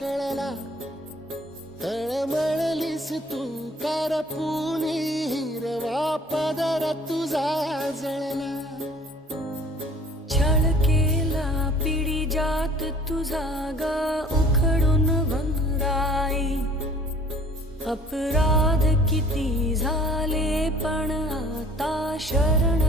कळला, तळमळलीस तू करपुनी, हिरवा पदर तुझा जळला. छळ केला पिढी जात तुझा ग उखडून वनराई. अपराध किती झाले पण आता शरण